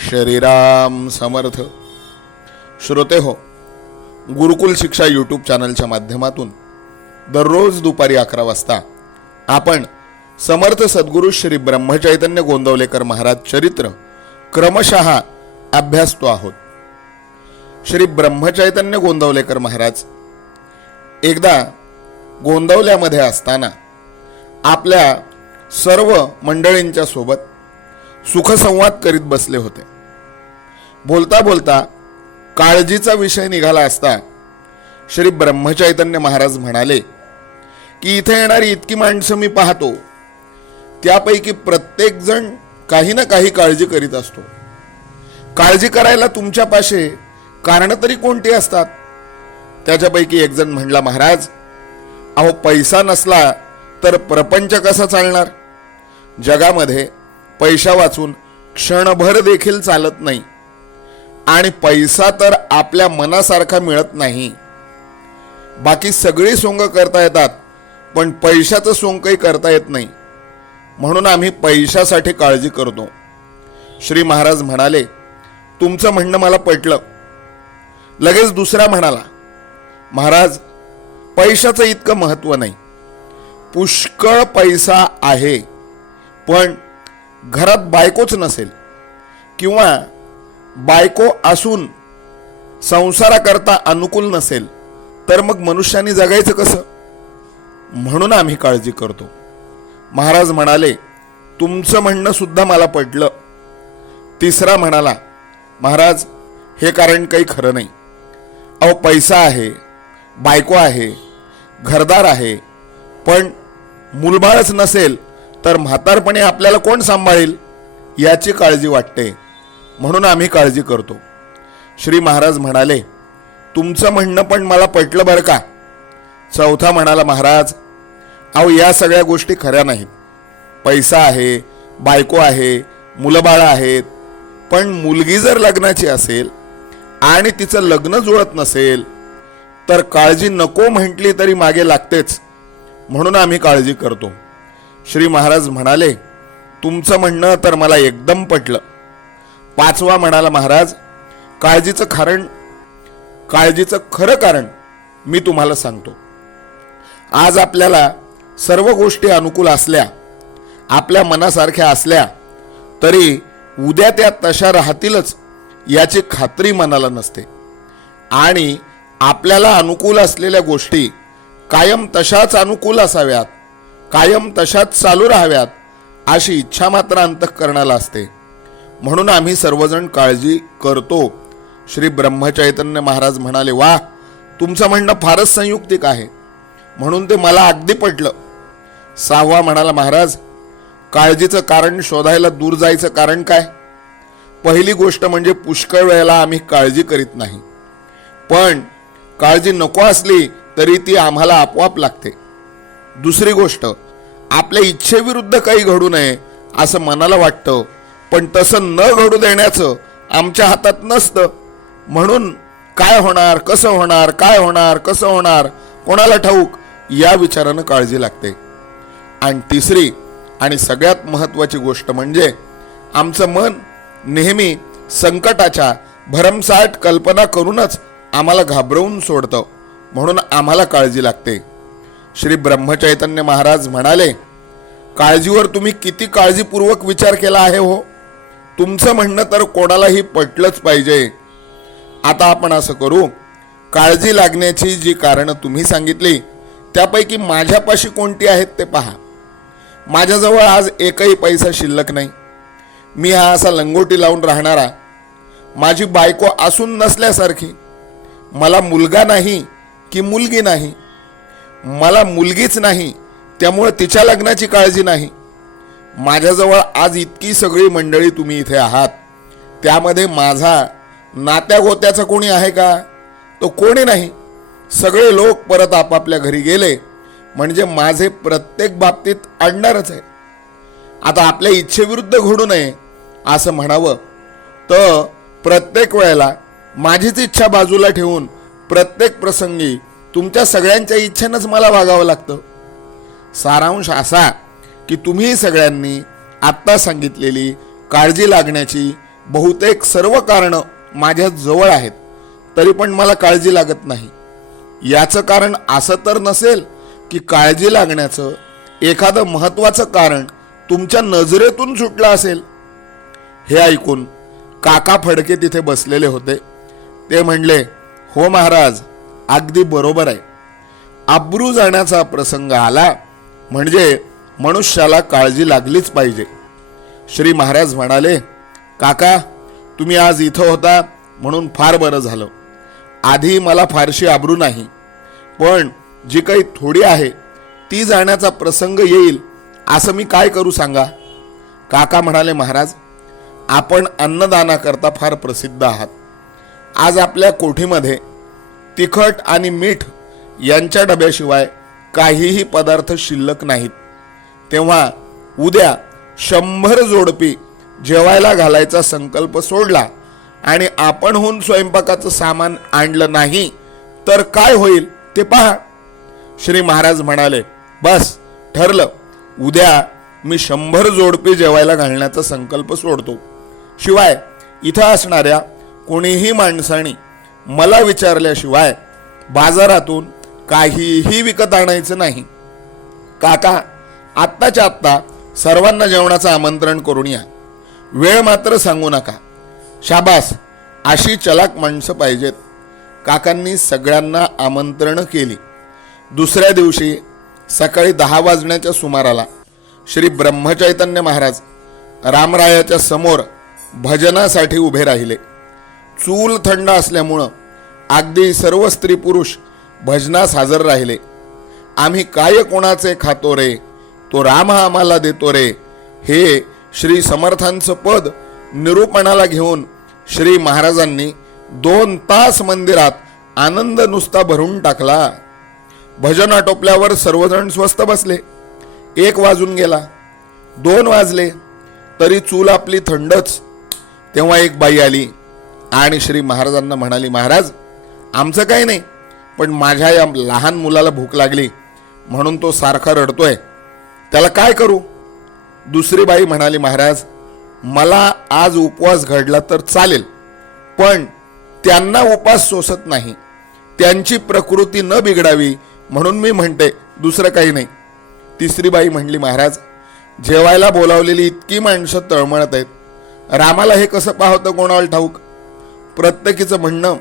श्रीराम समर्थ. श्रोते हो गुरुकुल शिक्षा यूट्यूब चॅनलच्या माध्यमातून दररोज दुपारी अकरा वाजता आपण समर्थ सद्गुरू श्री ब्रह्मचैतन्य गोंदवलेकर महाराज चरित्र क्रमशः अभ्यासतो आहोत. श्री ब्रह्मचैतन्य गोंदवलेकर महाराज एकदा गोंदवल्यामध्ये असताना आपल्या सर्व मंडळींच्या सोबत सुखसंवाद करीत बसले होते. बोलता बोलता काळजीचा विषय निघाला असता श्री ब्रह्मचैतन्य महाराज म्हणाले की इथे येणारी इतकी माणसं मी पाहतो. त्यापैकी प्रत्येकजण काही ना काही काळजी करीत असतो. काळजी करायला तुमच्यापाशी कारण तरी कोणती असतात? त्याच्यापैकी एकजण म्हणला महाराज अहो पैसा नसला तर प्रपंच कसा चालणार? जगामध्ये पैसा वाचून क्षणभर देखील चालत नाही. आणि पैसा तर आपल्या मनासारखा मिळत नाही. बाकी सगळी सोंग करता येतात पण पैशाचं सोंग काही करता येत नाही. म्हणून आम्ही पैशासाठी काळजी करतो. श्री महाराज म्हणाले तुमचं म्हणणं मला पटलं. लगेच दुसरा म्हणाला महाराज पैशाचं इतकं महत्त्व नाही. पुष्कळ पैसा आहे पण घरात बायकोच नसेल किंवा बायको असून संसाराकरता अनुकूल नसेल तर मग मनुष्याने जगायचं कसं? म्हणून आम्ही काळजी करतो. महाराज म्हणाले तुमचं म्हणणं सुद्धा मला पडलं तिसरा म्हणाला महाराज हे कारण काही खरं नाही. अहो पैसा आहे बायको आहे घरदार आहे पण मुलबाळच नसेल तर म्हातारपणे आपल्याला कोण सांभाळेल याची काळजी वाटते. म्हणून आम्ही काळजी करतो. श्री महाराज म्हणाले तुमचं म्हणणं पण मला पटलं बरं का? चौथा म्हणाला महाराज अहो या सगळ्या गोष्टी खऱ्या नाहीत. पैसा आहे बायको आहे मुलंबाळं आहेत. पण मुलगी जर लग्नाची असेल आणि तिचं लग्न जुळत नसेल तर काळजी नको म्हटली तरी मागे लागतेच. म्हणून आम्ही काळजी करतो. श्री महाराज म्हणाले तुमचं म्हणणं तर मला एकदम पटलं. पाचवा म्हणाला महाराज काळजीचं कारण काळजीचं खरं कारण मी तुम्हाला सांगतो. आज आपल्याला सर्व गोष्टी अनुकूल असल्या आपल्या मनासारख्या असल्या तरी उद्या त्या तशा राहतीलच याची खात्री मनाला नसते. आणि आपल्याला अनुकूल असलेल्या गोष्टी कायम तशाच अनुकूल असाव्यात. कायम तशाच चालू राहाव्यात अशी इच्छा मात्र अंतःकरणाला असते. म्हणून आम्ही सर्वजण काळजी करतो. श्री ब्रह्मचैतन्य महाराज म्हणाले वा तुमचं म्हणणं फारच संयुक्तिक आहे. म्हणून ते मला अगदी पटलं. सहावा म्हणाला महाराज काळजीचं कारण शोधायला दूर जायचं कारण काय? पहिली गोष्ट म्हणजे पुष्कळ वेळेला आम्ही काळजी करीत नाही. पण काळजी नको असली तरी ती आम्हाला आपोआप लागते. दुसरी गोष्ट आपल्या इच्छेविरुद्ध काही घडू नये असं मनाला वाटतं पण तसं न घडू देण्याचं आमच्या हातात नसतं. म्हणून काय होणार कसं होणार काय होणार कसं होणार कोणाला ठाऊक या विचारानं काळजी लागते. आणि तिसरी आणि सगळ्यात महत्त्वाची गोष्ट म्हणजे आमचं मन नेहमी संकटाच्या भरमसाठ कल्पना करूनच आम्हाला घाबरवून सोडतं. म्हणून आम्हाला काळजी लागते. श्री ब्रह्मचैतन्य महाराज म्हणाले काळजीवर तुम्ही किती काळजीपूर्वक विचार केला आहे हो? तुमचं म्हणणं तर कोणालाही पटलंच पाहिजे. आता आपण असं करू. काळजी लागण्याची जी कारणं तुम्ही सांगितली त्यापैकी माझ्यापाशी कोणती आहेत ते पहा. माझ्याजवळ आज एकही पैसा शिल्लक नाही. मी हा असा लंगोटी लावून राहणारा. माझी बायको असून नसल्यासारखी. मला मुलगा नाही की मुलगी नाही. मला मुलगीच नाही त्यामुळे तिच्या लग्नाची काळजी नाही. माझ्याजवळ आज इतकी सगळी मंडळी तुम्ही इथे आहात. त्यामध्ये माझा नात्या गोत्याचा कोणी आहे का? तो कोणी नाही. सगळे लोक परत आपापल्या घरी गेले. म्हणजे माझे प्रत्येक बाबतीत अडणारच आहे. आता आपल्या इच्छेविरुद्ध घडू नये असं म्हणावं. तर प्रत्येक वेळेला माझीच इच्छा बाजूला ठेवून प्रत्येक प्रसंगी तुमच्या सगळ्यांच्या इच्छेनंच मला भागावं लागतं. सारांश असा की तुम्ही सगळ्यांनी आत्ता सांगितलेली काळजी लागण्याची बहुतेक सर्व कारणं माझ्या जवळ आहेत तरी पण मला काळजी लागत नाही. याचं कारण असं तर नसेल की काळजी लागण्याचं एखादं महत्त्वाचं कारण तुमच्या नजरेतून सुटलं असेल. हे ऐकून काका फडके तिथे बसलेले होते. ते म्हणले हो महाराज अगदी बरोबर आहे. आब्रू जाण्याचा प्रसंग आला म्हणजे मनुष्याला काळजी लागलीच पाहिजे. श्री महाराज म्हणाले काका तुम्ही आज इथं होता म्हणून फार बरं झालं. आधी मला फारशी आबरू नाही पण जी काही थोडी आहे ती जाण्याचा प्रसंग येईल असं मी काय करू सांगा? काका म्हणाले महाराज आपण अन्नदानाकरता फार प्रसिद्ध आहात. आज आपल्या कोठीमध्ये तिखट आणि मीठ यांच्या डब्याशिवाय काहीही पदार्थ शिल्लक नाहीत. तेव्हा उद्या शंभर जोडपी जेवायला घालायचा संकल्प सोडला आणि आपणहून स्वयंपाकाचं सामान आणलं नाही तर काय होईल ते पहा. श्री महाराज म्हणाले बस ठरलं. उद्या मी शंभर जोडपी जेवायला घालण्याचा संकल्प सोडतो. शिवाय इथं असणाऱ्या कोणीही माणसाने मला विचारल्याशिवाय बाजारातून काहीही विकत आणायचं नाही. काका आत्ताच्या आत्ता सर्वांना जेवणाचं आमंत्रण करून या. वेळ मात्र सांगू नका. शाबास अशी चलाक माणसं पाहिजेत. काकांनी सगळ्यांना आमंत्रण केली. दुसऱ्या दिवशी सकाळी दहा वाजण्याच्या सुमाराला श्री ब्रह्मचैतन्य महाराज रामरायाच्या समोर भजनासाठी उभे राहिले. चूल थंड असल्यामुळं अगदी सर्व स्त्री पुरुष भजनास हजर राहिले. आम्ही काय कोणाचे खातो रे? तो राम आम्हाला देतो रे. हे श्री समर्थांचं पद निरूपणाला घेऊन श्री महाराजांनी दोन तास मंदिरात आनंद नुसता भरून टाकला. भजन आटोपल्यावर सर्वजण स्वस्त बसले. एक वाजून गेला. दोन वाजले. तरी चूल आपली थंडच. तेव्हा एक बाई आली आणि श्री महाराजांना म्हणाली महाराज आमचं काही नाही. पण माझ्या या लहान मुलाला भूक लागली म्हणून तो सारखा रडतोय. त्याला काय करू? दुसरी बाई म्हणाली महाराज मला आज उपवास घडला तर चालेल पण त्यांना उपास सोसत नाही. त्यांची प्रकृती न बिघडावी म्हणून मी म्हणते दुसरं काही नाही. तिसरी बाई म्हणली महाराज जेवायला बोलावलेली इतकी माणसं तळमळत आहेत. रामाला हे कसं पाहतं कोणाला ठाऊक? प्रत्येकीचं म्हणणं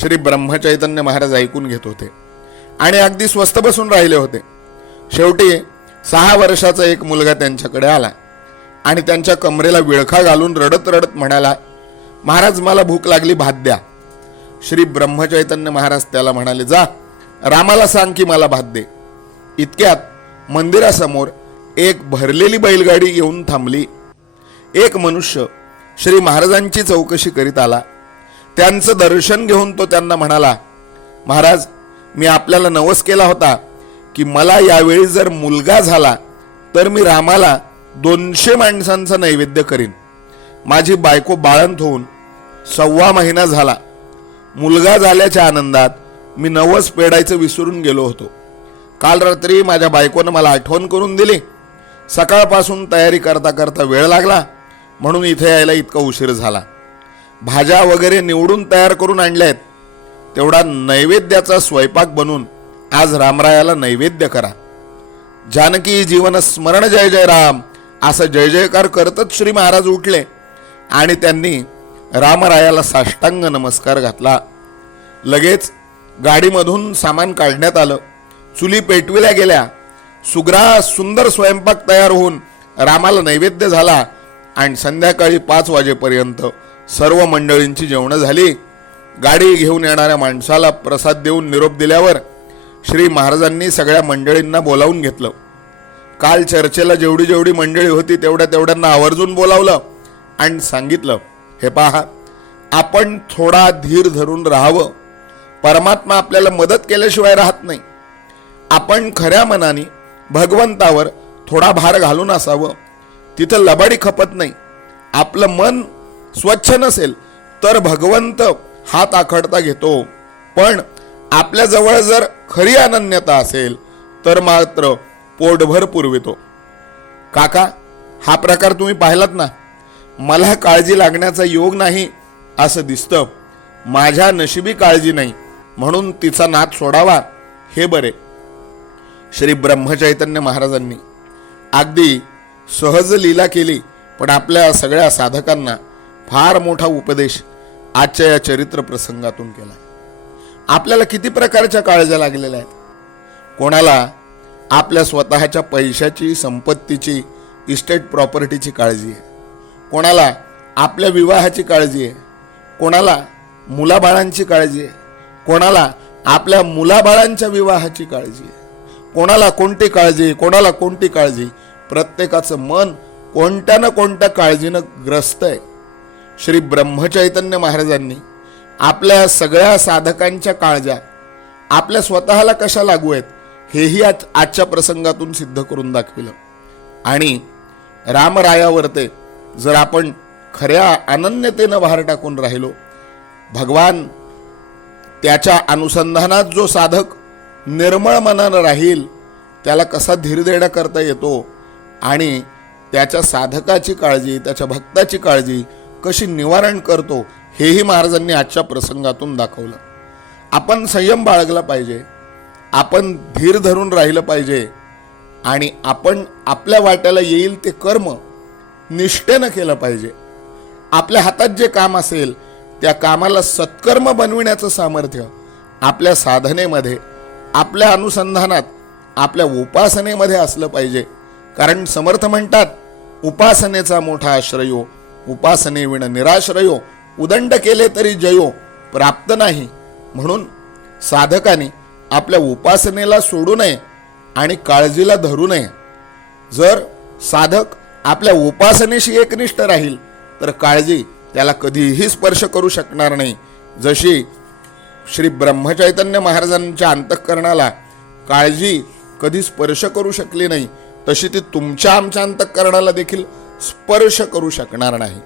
श्री ब्रह्मचैतन्य महाराज ऐकून घेत होते. आणि अगदी स्वस्त बसून राहिले होते. शेवटी सहा वर्षाचा एक मुलगा त्यांच्याकडे आला. आणि त्यांच्या कमरेला विळखा घालून रडत रडत म्हणाला महाराज मला भूक लागली भात द्या. श्री ब्रह्मचैतन्य महाराज त्याला म्हणाले जा रामाला सांग की मला भात दे. इतक्यात मंदिरासमोर एक भरलेली बैलगाडी येऊन थांबली. एक मनुष्य श्री महाराजांची चौकशी करीत आला. त्यांचं दर्शन घेऊन तो त्यांना म्हणाला महाराज मी आपल्याला नवस केला होता की मला यावेळी जर मुलगा झाला तर मी रामाला दोनशे माणसांचं नैवेद्य करीन. माझी बायको बाळंत होऊन सव्वा महिना झाला. मुलगा झाल्याच्या आनंदात मी नवस पेडायचं विसरून गेलो होतो. काल रात्री माझ्या बायकोनं मला आठवण करून दिली. सकाळपासून तयारी करता करता वेळ लागला म्हणून इथे यायला इतका उशीर झाला. भाज्या वगैरे निवडून तयार करून आणल्या आहेत तेवढा नैवेद्याचा स्वयंपाक बनवून आज रामरायाला नैवेद्य करा. जानकी जीवन स्मरण जय जय राम असं जय जयकार करतच श्री महाराज उठले आणि त्यांनी रामरायाला साष्टांग नमस्कार घातला. लगेच गाडीमधून सामान काढण्यात आलं. चुली पेटविल्या गेल्या. सुग्रा सुंदर स्वयंपाक तयार होऊन रामाला नैवेद्य झाला आणि संध्याकाळी पाच वाजेपर्यंत सर्व मंडळींची जेवणं झाली. गाडी घेऊन येणाऱ्या माणसाला प्रसाद देऊन निरोप दिल्यावर श्री महाराजांनी सगळ्या मंडळींना बोलावून घेतलं. काल चर्चेला जेवढी जेवढी मंडळी होती तेवढ्या तेवढ्यांना आवर्जून बोलावलं आणि सांगितलं हे पहा आपण थोडा धीर धरून राहावं. परमात्मा आपल्याला मदत केल्याशिवाय राहत नाही. आपण खऱ्या मनाने भगवंतावर थोडा भार घालून असावं. तिथं लबाडी खपत नाही. आपलं मन स्वच्छ नसेल तर भगवंत हात आखडता घेतो. पण आपल्याजवळ जर खरी अनन्यता असेल तर मात्र पोटभर पुरवितो. काका हा प्रकार तुम्ही पाहिलात ना? मला काळजी लागण्याचा योग नाही असं दिसतं. माझ्या नशिबी काळजी नाही म्हणून तिचा नाद सोडावा हे बरे. श्री ब्रह्मचैतन्य महाराजांनी अगदी सहज लीला केली पण आपल्या सगळ्या साधकांना फार मोठा उपदेश आजच्या या चरित्र प्रसंगातून केला आपल्याला किती प्रकारच्या काळज्या लागलेल्या आहेत? कोणाला आपल्या स्वतःच्या पैशाची संपत्तीची इस्टेट प्रॉपर्टीची काळजी आहे? कोणाला आपल्या विवाहाची काळजी आहे? कोणाला मुलाबाळांची काळजी आहे? कोणाला आपल्या मुलाबाळांच्या विवाहाची काळजी आहे? कोणाला कोणती काळजी कोणाला कोणती काळजी प्रत्येकाचं मन कोणत्या ना कोणत्या काळजीनं ग्रस्त आहे. श्री ब्रह्मचैतन्य महाराजांनी आपल्या सगळ्या साधकांच्या काळजा आपल्या स्वतःला कशा लागू आहेत हेही आज आजच्या प्रसंगातून सिद्ध करून दाखविलं. आणि रामरायावर ते जर आपण खऱ्या अनन्यतेनं भार टाकून राहिलो भगवान त्याच्या अनुसंधानात जो साधक निर्मळ मनानं राहील त्याला कसा धीर देणं करता येतो आणि त्याच्या साधकाची काळजी त्याच्या भक्ताची काळजी कशी निवारण करतो हेही महाराजांनी आजच्या प्रसंगातून दाखवलं. आपण संयम बाळगला पाहिजे आपण धीर धरून राहिलं पाहिजे आणि आपण आपल्या वाट्याला येईल ते कर्म निष्ठेनं केलं पाहिजे. आपल्या हातात जे काम असेल त्या कामाला सत्कर्म बनविण्याचं सामर्थ्य आपल्या साधनेमध्ये आपल्या अनुसंधानात आपल्या उपासनेमध्ये असलं पाहिजे. कारण समर्थ म्हणतात उपासनेचा मोठा आश्रयो हो, उपासने विण निराश्रयो उदंड केले तरी जयो प्राप्त नाही. म्हणून साधकाने आपल्या उपासनेला सोडू नये आणि काळजीला धरू नये. जर साधक आपल्या उपासनेशी एकनिष्ठ राहील तर काळजी त्याला कधीही स्पर्श करू शकणार नाही. जशी श्री ब्रह्मचैतन्य महाराजांच्या अंतःकरणाला काळजी कधी स्पर्श करू शकली नाही तशी ती तुमच्या आमच्या अंतःकरणाला देखील स्पर्श करू शकणार नाही.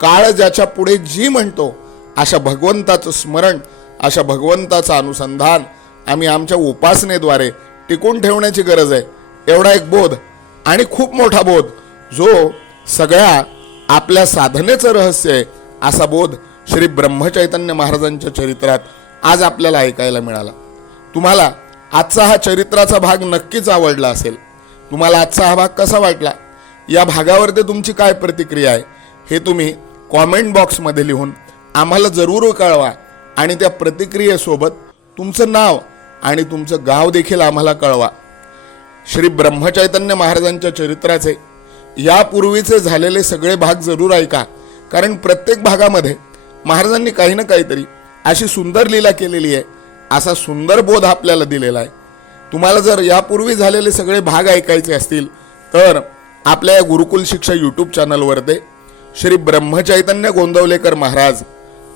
काळ ज्याच्या पुढे जी म्हणतो अशा भगवंताचं स्मरण अशा भगवंताचं अनुसंधान आम्ही आमच्या उपासनेद्वारे टिकून ठेवण्याची गरज आहे. एवढा एक बोध आणि खूप मोठा बोध जो सगळ्या आपल्या साधनेचं रहस्य आहे असा बोध श्री ब्रह्मचैतन्य महाराजांच्या चरित्रात आज आपल्याला ऐकायला मिळाला. तुम्हाला आजचा हा चरित्राचा भाग नक्कीच आवडला असेल. तुम्हाला आजचा हा भाग कसा वाटला? या भागावरती तुमची काय प्रतिक्रिया आहे हे तुम्ही कॉमेंट बॉक्समध्ये लिहून आम्हाला जरूर कळवा आणि त्या प्रतिक्रियेसोबत तुमचं नाव आणि तुमचं गाव देखील आम्हाला कळवा. श्री ब्रह्मचैतन्य महाराजांच्या चरित्राचे यापूर्वीचे झालेले सगळे भाग जरूर ऐका कारण प्रत्येक भागामध्ये महाराजांनी काही ना काहीतरी अशी सुंदर लीला केलेली आहे असा सुंदर बोध आपल्याला दिलेला आहे. तुम्हाला जर यापूर्वी झालेले सगळे भाग ऐकायचे असतील तर आपल्या या गुरुकुल शिक्षा यूट्यूब चॅनलवरती श्री ब्रह्मचैतन्य गोंदवलेकर महाराज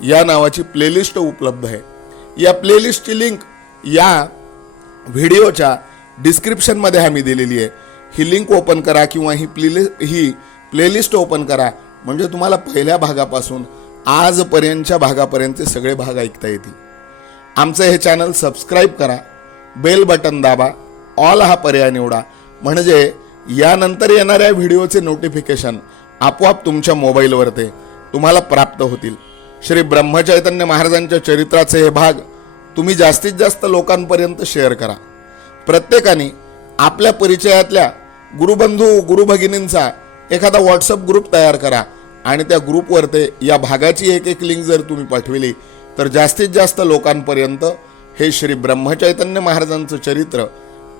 या नावाची प्लेलिस्ट उपलब्ध आहे. या प्लेलिस्टची लिंक या व्हिडिओच्या डिस्क्रिप्शनमध्ये आम्ही दिलेली आहे. ही लिंक ओपन करा किंवा ही प्ले ही प्लेलिस्ट ओपन करा. म्हणजे तुम्हाला पहिल्या भागापासून आजपर्यंतच्या भागापर्यंतचे सगळे भाग ऐकता येतील. आमचं हे चॅनल सबस्क्राईब करा. बेल बटन दाबा. ऑल हा पर्याय निवडा. म्हणजे यानंतर येणाऱ्या व्हिडिओचे नोटिफिकेशन आपोआप तुमच्या मोबाईलवर ते तुम्हाला प्राप्त होतील. श्री ब्रह्मचैतन्य महाराजांच्या चरित्राचे हे भाग तुम्ही जास्तीत जास्त लोकांपर्यंत शेअर करा. प्रत्येकाने आपल्या परिचयातल्या गुरुबंधू गुरुभगिनींचा एखादा व्हॉट्सअप ग्रुप तयार करा आणि त्या ग्रुपवर ते या भागाची एक एक लिंक जर तुम्ही पाठविली तर जास्तीत जास्त लोकांपर्यंत हे श्री ब्रह्मचैतन्य महाराजांचं चरित्र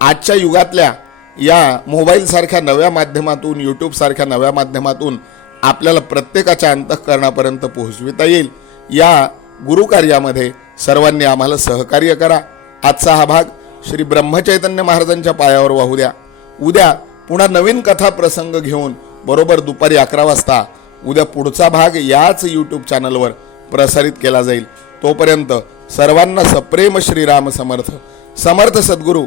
आजच्या युगातल्या या मोबाईलसारख्या नव्या माध्यमातून यूट्यूबसारख्या नव्या माध्यमातून आपल्याला प्रत्येकाच्या अंतःकरणापर्यंत पोहोचविता येईल. या गुरुकार्यामध्ये सर्वांनी आम्हाला सहकार्य करा. आजचा हा भाग श्री ब्रह्मचैतन्य महाराजांच्या पायावर वाहू द्या. उद्या पुन्हा नवीन कथा प्रसंग घेऊन बरोबर दुपारी अकरा वाजता उद्या पुढचा भाग याच यूट्यूब चॅनलवर प्रसारित केला जाईल. तोपर्यंत सर्वांना सप्रेम श्रीराम समर्थ. समर्थ सद्गुरू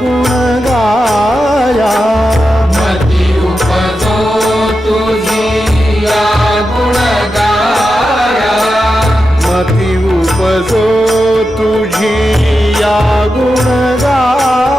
गुण गाया मती उपजो तुझी या गुण गाया मती उपजो तुझी या गुण गाया